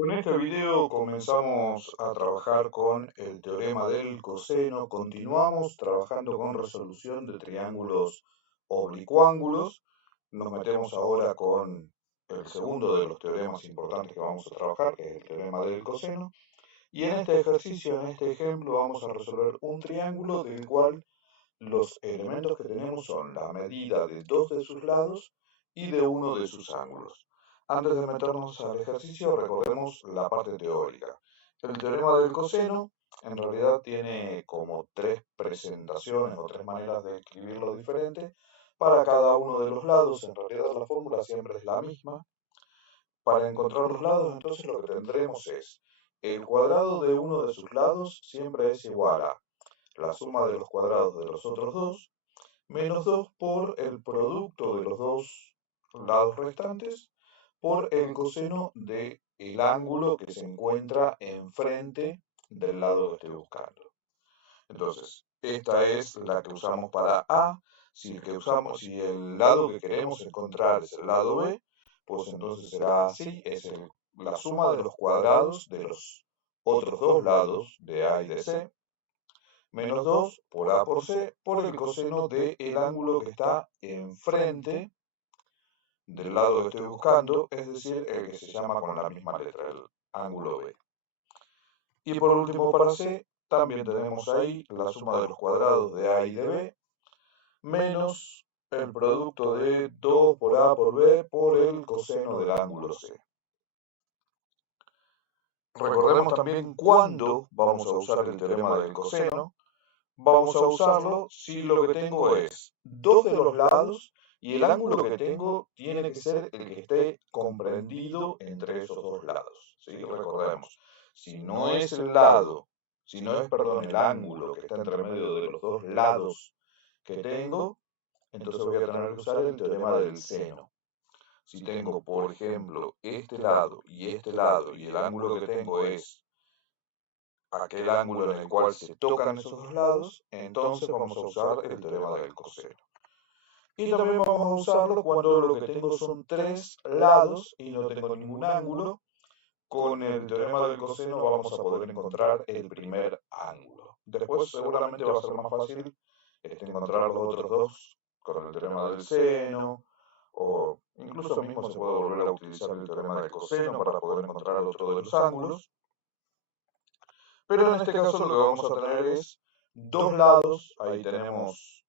Con este video comenzamos a trabajar con el teorema del coseno, continuamos trabajando con resolución de triángulos oblicuángulos, nos metemos ahora con el segundo de los teoremas importantes que vamos a trabajar, que es el teorema del coseno, y en este ejercicio, en este ejemplo, vamos a resolver un triángulo del cual los elementos que tenemos son la medida de dos de sus lados y de uno de sus ángulos. Antes de meternos al ejercicio, recordemos la parte teórica. El teorema del coseno en realidad tiene como tres presentaciones o tres maneras de escribirlo diferente para cada uno de los lados. En realidad la fórmula siempre es la misma. Para encontrar los lados, entonces lo que tendremos es el cuadrado de uno de sus lados siempre es igual a la suma de los cuadrados de los otros dos menos 2 por el producto de los dos lados restantes por el coseno del ángulo que se encuentra enfrente del lado que estoy buscando. Entonces, esta es la que usamos para A. Si el lado que queremos encontrar es el lado B, pues entonces será así, la suma de los cuadrados de los otros dos lados de A y de C, menos 2 por A por C, por el coseno del ángulo que está enfrente del lado que estoy buscando, es decir, el que se llama con la misma letra, el ángulo B. Y por último, para C, también tenemos ahí la suma de los cuadrados de A y de B, menos el producto de 2 por A por B por el coseno del ángulo C. Recordemos también cuándo vamos a usar el teorema del coseno. Vamos a usarlo si lo que tengo es dos de los lados y el ángulo que tengo tiene que ser el que esté comprendido entre esos dos lados. ¿Sí? Recordemos, si no es, perdón, el ángulo que está entre medio de los dos lados que tengo, entonces voy a tener que usar el teorema del seno. Si tengo, por ejemplo, este lado y el ángulo que tengo es aquel ángulo en el cual se tocan esos dos lados, entonces vamos a usar el teorema del coseno. Y también vamos a usarlo cuando lo que tengo son tres lados y no tengo ningún ángulo. Con el teorema del coseno vamos a poder encontrar el primer ángulo. Después seguramente va a ser más fácil encontrar los otros dos con el teorema del seno, o incluso mismo se puede volver a utilizar el teorema del coseno para poder encontrar el otro de los ángulos. Pero en este caso lo que vamos a tener es dos lados, ahí tenemos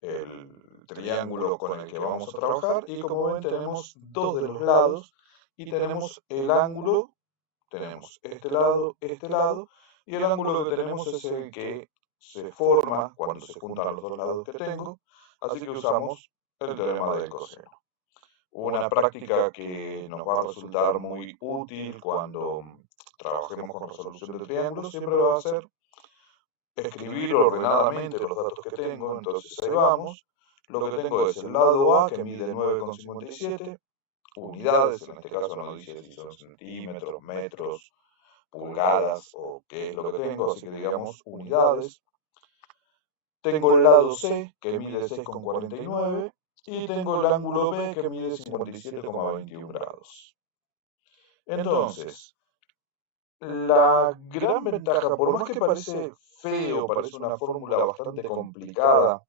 el triángulo con el que vamos a trabajar y como ven tenemos dos de los lados y tenemos el ángulo, tenemos este lado y el ángulo que tenemos es el que se forma cuando se juntan los dos lados que tengo, así que usamos el teorema del coseno. Una práctica que nos va a resultar muy útil cuando trabajemos con resolución de triángulos siempre va a ser escribir ordenadamente los datos que tengo. Entonces ahí vamos. Lo que tengo es el lado A que mide 9,57 unidades, en este caso no dice si son centímetros, metros, pulgadas o qué es lo que tengo, así que digamos unidades. Tengo el lado C que mide 6,49 y tengo el ángulo B que mide 57,21 grados. Entonces, la gran ventaja, por más que parece feo, parece una fórmula bastante complicada,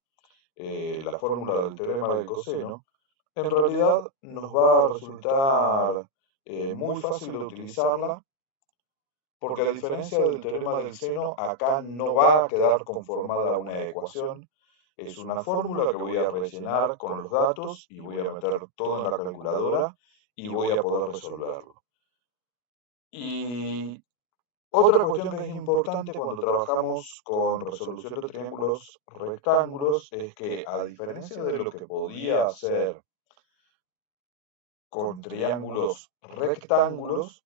la fórmula del teorema del coseno, en realidad nos va a resultar muy fácil de utilizarla, porque a diferencia del teorema del seno, acá no va a quedar conformada una ecuación, es una fórmula que voy a rellenar con los datos y voy a meter todo en la calculadora y voy a poder resolverlo. Y otra cuestión que es importante cuando trabajamos con resolución de triángulos rectángulos es que, a diferencia de lo que podía hacer con triángulos rectángulos,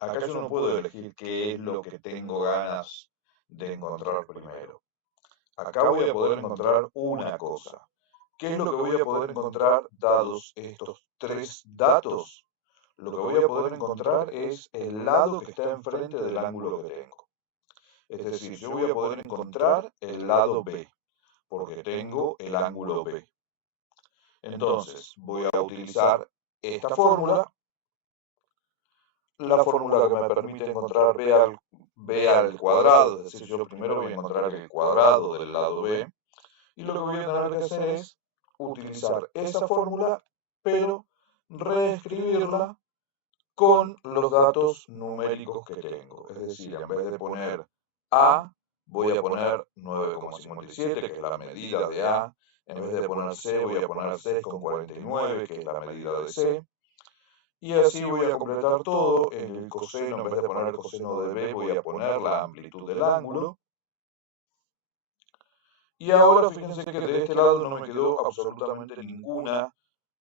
acá yo no puedo elegir qué es lo que tengo ganas de encontrar primero. Acá voy a poder encontrar una cosa. ¿Qué es lo que voy a poder encontrar dados estos tres datos? Lo que voy a poder encontrar es el lado que está enfrente del ángulo que tengo. Es decir, yo voy a poder encontrar el lado B, porque tengo el ángulo B. Entonces, voy a utilizar esta fórmula la fórmula que me permite encontrar B al cuadrado, es decir, yo primero voy a encontrar el cuadrado del lado B, y lo que voy a tener que hacer es utilizar esa fórmula, pero reescribirla con los datos numéricos que tengo. Es decir, en vez de poner A, voy a poner 9,57, que es la medida de A. En vez de poner C, voy a poner 6,49, que es la medida de C. Y así voy a completar todo. En el coseno, en vez de poner el coseno de B, voy a poner la amplitud del ángulo. Y ahora fíjense que de este lado no me quedó absolutamente ninguna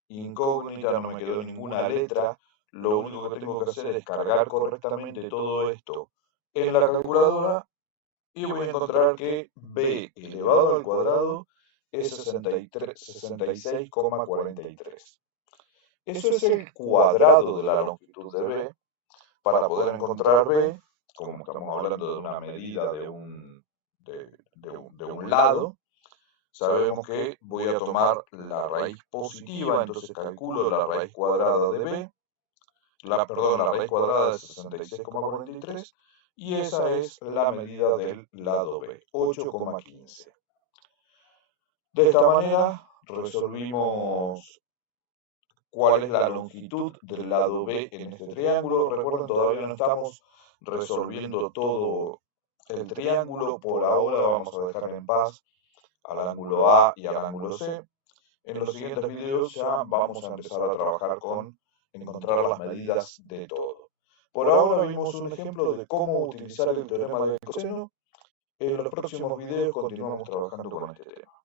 incógnita, no me quedó ninguna letra. Lo único que tengo que hacer es cargar correctamente todo esto en la calculadora y voy a encontrar que b elevado al cuadrado es 66,43. Eso es el cuadrado de la longitud de b. Para poder encontrar b, como estamos hablando de una medida de un lado, sabemos que voy a tomar la raíz positiva, entonces calculo la raíz cuadrada de b, la raíz cuadrada de 66,43, y esa es la medida del lado b, 8,15. De esta manera resolvimos cuál es la longitud del lado b en este triángulo. Recuerden, todavía no estamos resolviendo todo el triángulo. Por ahora vamos a dejar en paz al ángulo A y al ángulo C. En los siguientes videos ya vamos a empezar a trabajar con encontrar las medidas de todo. Por ahora vimos un ejemplo de cómo utilizar el teorema del coseno. En los próximos videos continuamos trabajando con este tema.